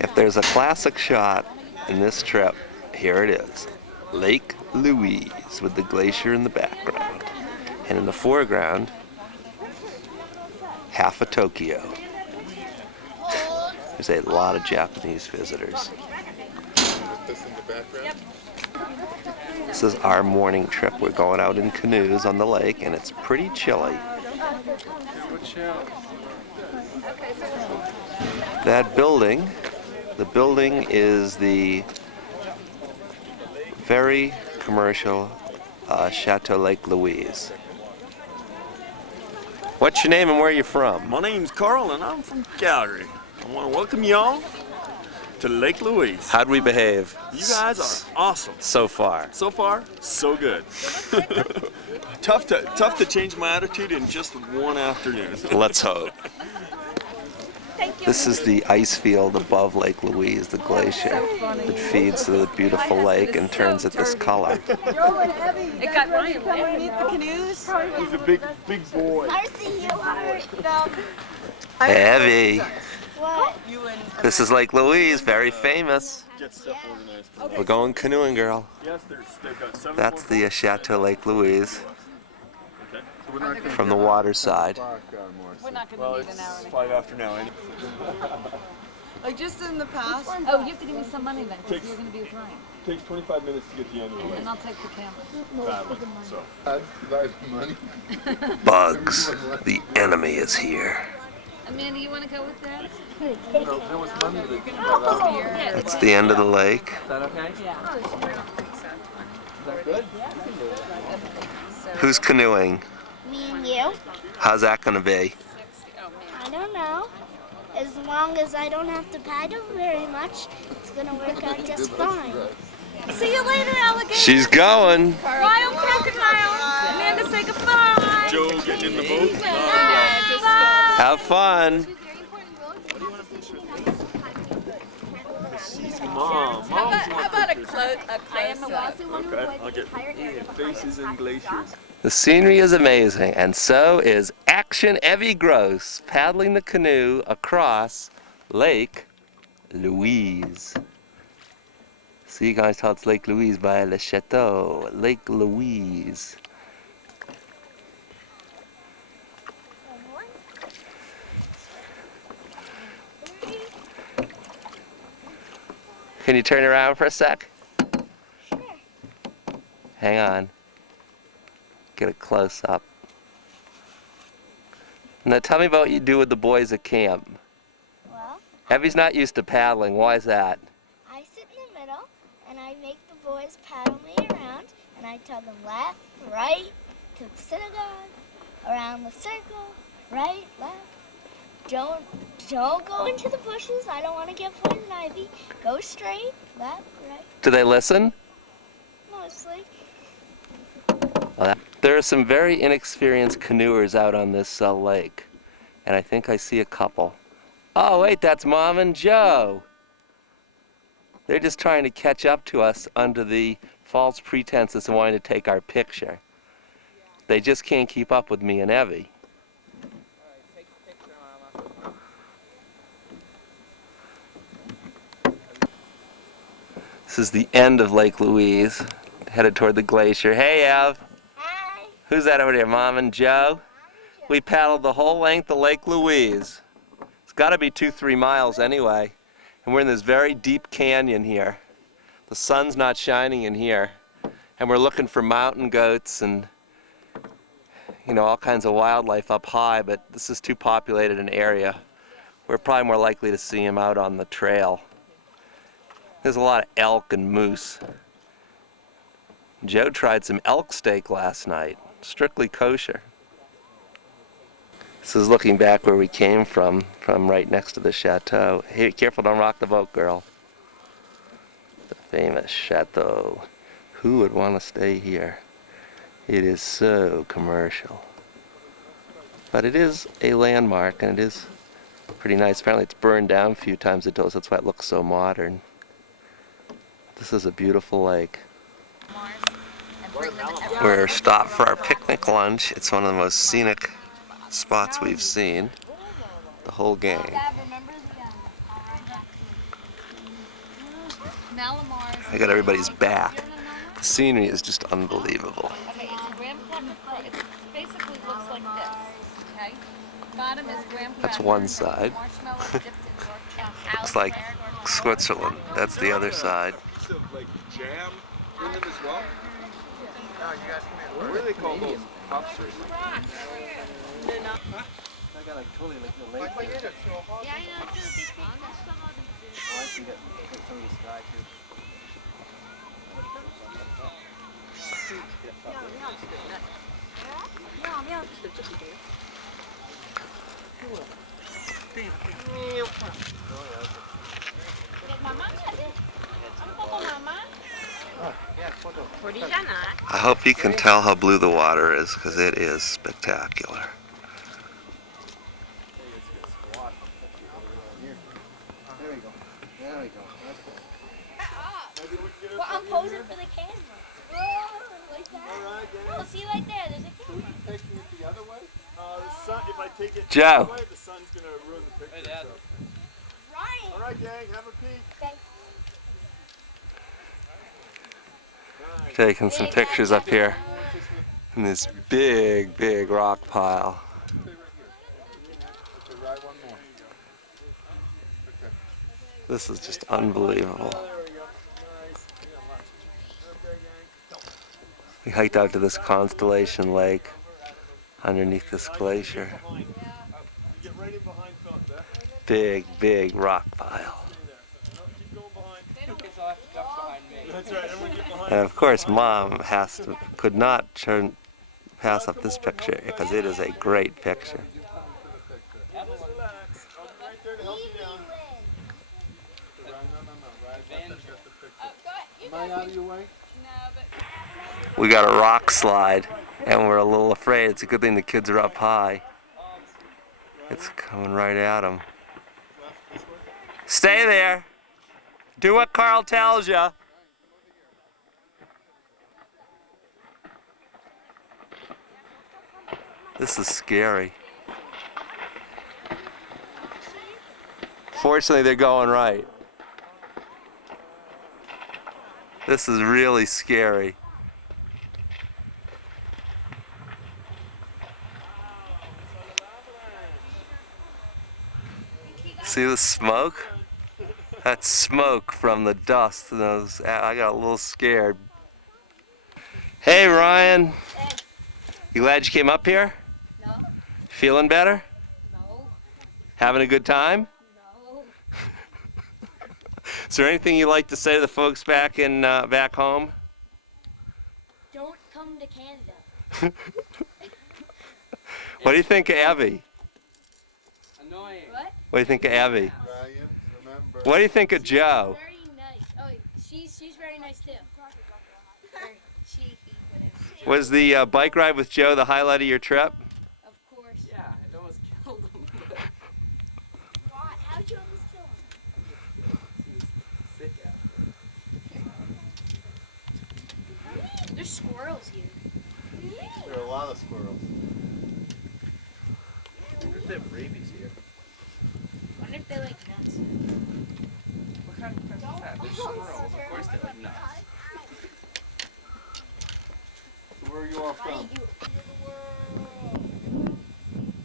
If there's a classic shot in this trip, here it is. Lake Louise with the glacier in the background. And in the foreground, half of Tokyo. There's a lot of Japanese visitors. This is our morning trip. We're going out in canoes on the lake and it's pretty chilly. That building, the building is the very commercial Chateau Lake Louise. What's your name and where are you from? My name's Carl and I'm from Calgary. I want to welcome y'all to Lake Louise. How'd we behave? You guys are awesome. So far. So far, so good. Tough to change my attitude in just one afternoon. Let's hope. This is the ice field above Lake Louise, the glacier that feeds the beautiful lake and turns it this color. It got Ryan underneath the canoes. He's a big boy. Marcy, you are. No. Heavy. What? This is Lake Louise, very famous. Get stuff organized. We're going canoeing, girl. Yes, they've got 7 That's the Chateau Lake Louise Okay. So we're not gonna from the water side. We're not going to Well, need an it's hour. 5 after now. Like just in the past. Oh, you have to give me some money then, because you're going to be with Ryan. It takes 25 minutes to get the end of the way. And I'll take the camera. Badly, so. Bugs. The enemy is here. Amanda, you want to go with that? It's the end of the lake. Who's canoeing? Me and you? How's that going to be? I don't know. As long as I don't have to paddle very much, it's gonna work out just fine. See you later, alligator. She's going. Wild crocodile. Amanda, say goodbye. Joe getting in the boat. Have fun. Mom. How about a close up? Okay, I'll get faces and glaciers. The scenery is amazing, and so is Action Evie Gross paddling the canoe across Lake Louise. See you guys how it's Lake Louise by Le Chateau. Lake Louise. Can you turn around for a sec? Sure. Hang on. Get a close up. Now tell me about what you do with the boys at camp. Well, Evie's not used to paddling. Why is that? I sit in the middle and I make the boys paddle me around and I tell them left, right, to the synagogue, around the circle, right, left. Don't go into the bushes. I don't want to get poison ivy. Go straight, left, right. Do they listen? Mostly. There are some very inexperienced canoers out on this lake, and I think I see a couple. Oh wait, that's Mom and Joe. They're just trying to catch up to us under the false pretenses of wanting to take our picture. They just can't keep up with me and Evie. This is the end of Lake Louise, headed toward the glacier. Hey, Ev. Hi. Who's that over there, Mom and Joe? We paddled the whole length of Lake Louise. It's got to be 2-3 miles anyway. And we're in this very deep canyon here. The sun's not shining in here. And we're looking for mountain goats and, you know, all kinds of wildlife up high, but this is too populated an area. We're probably more likely to see them out on the trail. There's a lot of elk and moose. Joe tried some elk steak last night, strictly kosher. This is looking back where we came from right next to the chateau. Hey, careful, don't rock the boat, girl. The famous chateau. Who would want to stay here? It is so commercial. But it is a landmark, and it is pretty nice. Apparently it's burned down a few times, that's why it looks so modern. This is a beautiful lake. We're stopped for our picnic lunch. It's one of the most scenic spots we've seen. The whole gang. Mallomars. I got everybody's back. The scenery is just unbelievable. Okay, it's a graham cracker. It basically looks like this. Okay. Bottom is graham cracker. That's one side. Marshmallow dipped in dark chocolate. Looks like Switzerland. That's the other side. Piece of like jam in them as well. What do they call those puffs? I hope you can tell how blue the water is, because it is spectacular. Well, I'm posing for the camera. Like that. Oh, see right there, there's a camera. Taking it the other way? The sun, if I take it Joe. the other way, the sun's going to ruin the picture. Ryan. All right, gang, have a peek. Okay. Taking some pictures up here in this big, big rock pile. This is just unbelievable. We hiked out to this Constellation Lake underneath this glacier. Get right in behind Philip there. Big, big rock pile. Keep going behind. That's right, everyone get behind. And of course, Mom could not pass up this picture because it is a great picture. Just relax. I'll be right there to help you down. Am I out of your way? We got a rock slide and we're a little afraid. It's a good thing the kids are up high. It's coming right at them. Stay there. Do what Carl tells you. This is scary. Fortunately, they're going right. This is really scary. See the smoke? That's smoke from the dust. And I got a little scared. Hey, Ryan. You glad you came up here? No. Feeling better? No. Having a good time? No. Is there anything you'd like to say to the folks back home? Don't come to Canada. What do you think of Evie? Annoying. What? What do you think of Evie? Ryan, remember. What do you think of Joe? Very nice. Oh, she's very nice too. She, whatever. Was the bike ride with Joe the highlight of your trip? Of course. Yeah, it almost killed him. Why? How'd you almost kill him? He was sick after. There's squirrels here. There are a lot of squirrels. I wonder if they have rabies here. Wonder if they like nuts. What kind of pet is that? They're squirrels. Of course they like nuts. So where are you all from?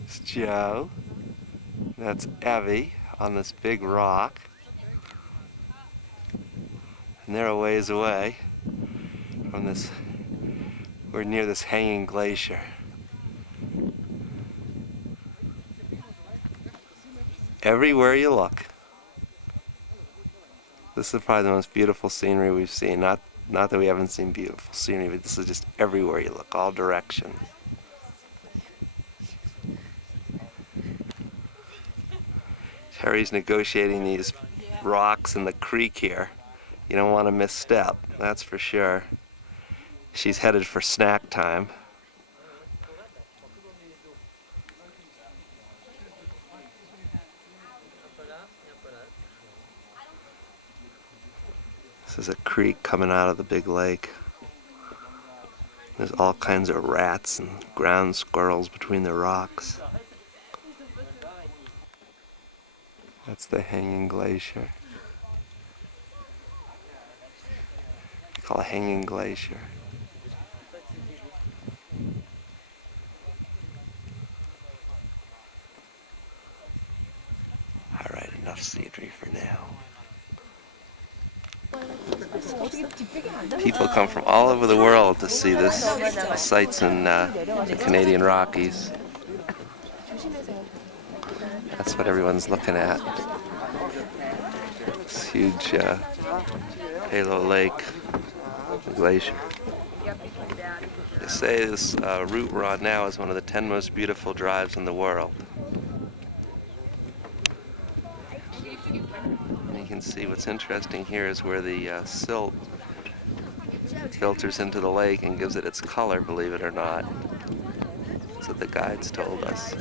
It's Joe. That's Evie on this big rock. And they're a ways away from this. We're near this hanging glacier. Everywhere you look. This is probably the most beautiful scenery we've seen. Not that we haven't seen beautiful scenery, but this is just everywhere you look, all directions. Terry's negotiating these rocks in the creek here. You don't want to misstep, that's for sure. She's headed for snack time. This is a creek coming out of the big lake. There's all kinds of rats and ground squirrels between the rocks. That's the hanging glacier. call a hanging glacier. Alright, enough scenery for now. People come from all over the world to see this sights in the Canadian Rockies. That's what everyone's looking at. This huge Halo Lake glacier. They say this route we're on now is one of the 10 most beautiful drives in the world. And you can see what's interesting here is where the silt filters into the lake and gives it its color, believe it or not. That's what the guides told us.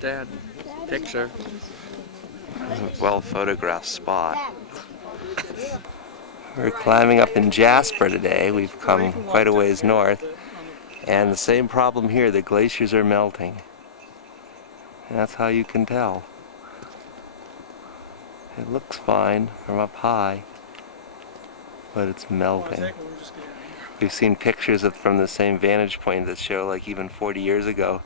Dad, picture. Well photographed spot. We're climbing up in Jasper today. We've come quite a ways north, and the same problem here, the glaciers are melting. And that's how you can tell. It looks fine from up high, but it's melting. We've seen pictures from the same vantage point that show, like even 40 years ago,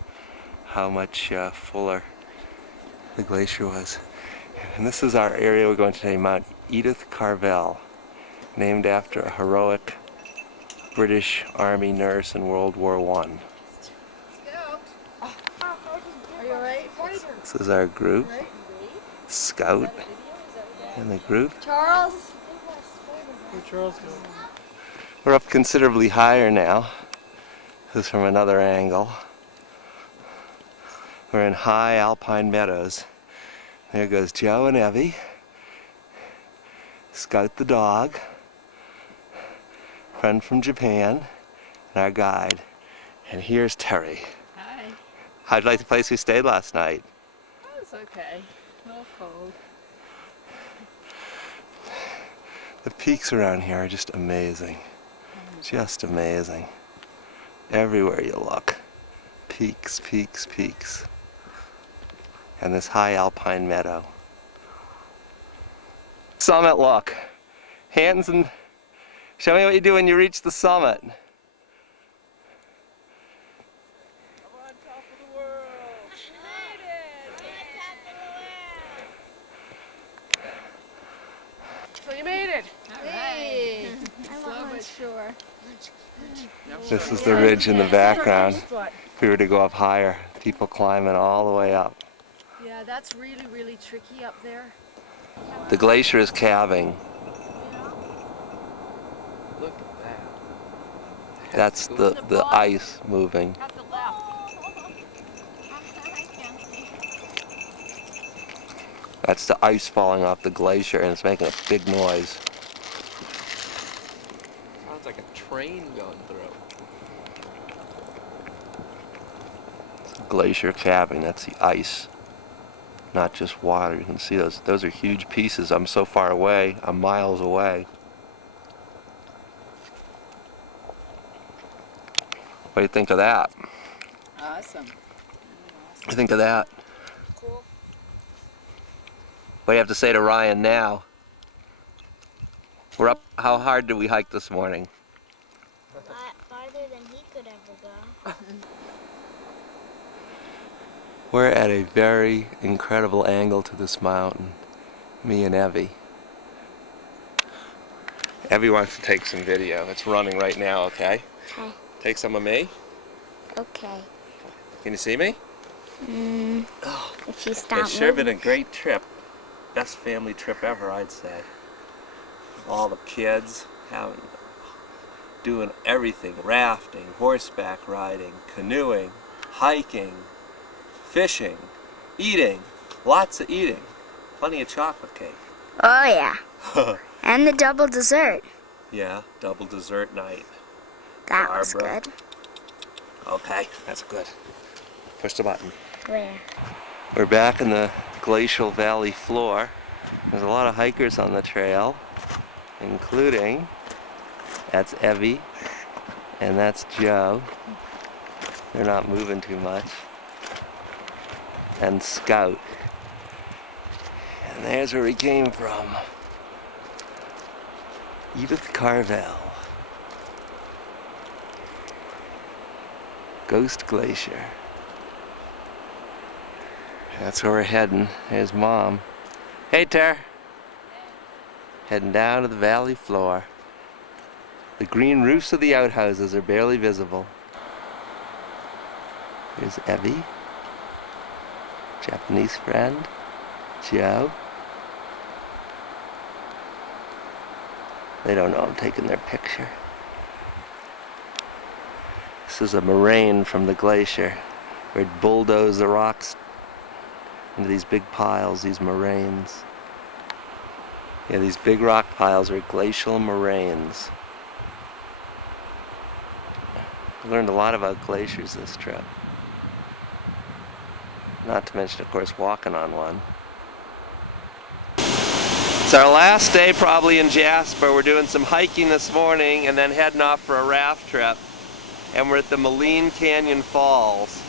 how much fuller the glacier was. And this is our area we're going to today, Mount Edith Carvel, named after a heroic British Army nurse in World War I. Are you alright? This is our group, Scout, and the group. Charles? Where'd Charles go? We're up considerably higher now. This is from another angle. We're in high alpine meadows. There goes Joe and Evie, Scout the dog, friend from Japan, and our guide. And here's Terry. Hi. How'd you like the place we stayed last night? Oh, it's okay. A little cold. The peaks around here are just amazing. Just amazing. Everywhere you look. Peaks, peaks, peaks. And this high alpine meadow. Summit look. Hands and... Show me what you do when you reach the summit. I'm on top of the world. So you made it. Hey! Slow but sure. This is the ridge in the background. If we were to go up higher, people climbing all the way up. Yeah, that's really, really tricky up there. The glacier is calving. Look at that. That's the ice moving. At the left. That's the ice falling off the glacier, and it's making a big noise. Sounds like a train going through. Glacier calving, that's the ice, not just water. You can see those are huge pieces. I'm so far away, I'm miles away. What do you think of that? Awesome. What do you think of that? Cool. What do you have to say to Ryan now? We're up, how hard did we hike this morning? Farther than he could ever go. We're at a very incredible angle to this mountain, me and Evie. Evie wants to take some video. It's running right now, okay? Okay. Take some of me. Okay. Can you see me? If you stop It's sure been moving. a great trip. Best family trip ever, I'd say. All the kids doing everything. Rafting, horseback riding, canoeing, hiking, fishing, eating. Lots of eating. Plenty of chocolate cake. Oh yeah. And the double dessert. Yeah, double dessert night. That was Barbara. good. Okay, that's good. Push the button. Where? We're back in the glacial valley floor. There's a lot of hikers on the trail, including, that's Evie, and that's Joe. They're not moving too much. And Scout. And there's where we came from. Edith Carvel. Ghost Glacier. That's where we're heading. There's Mom. Hey, Tara. Heading down to the valley floor. The green roofs of the outhouses are barely visible. Here's Evie. Japanese friend. Joe. They don't know I'm taking their picture. This is a moraine from the glacier where it bulldozed the rocks into these big piles, these moraines. Yeah, these big rock piles are glacial moraines. I learned a lot about glaciers this trip. Not to mention, of course, walking on one. It's our last day probably in Jasper. We're doing some hiking this morning and then heading off for a raft trip. And we're at the Moline Canyon Falls.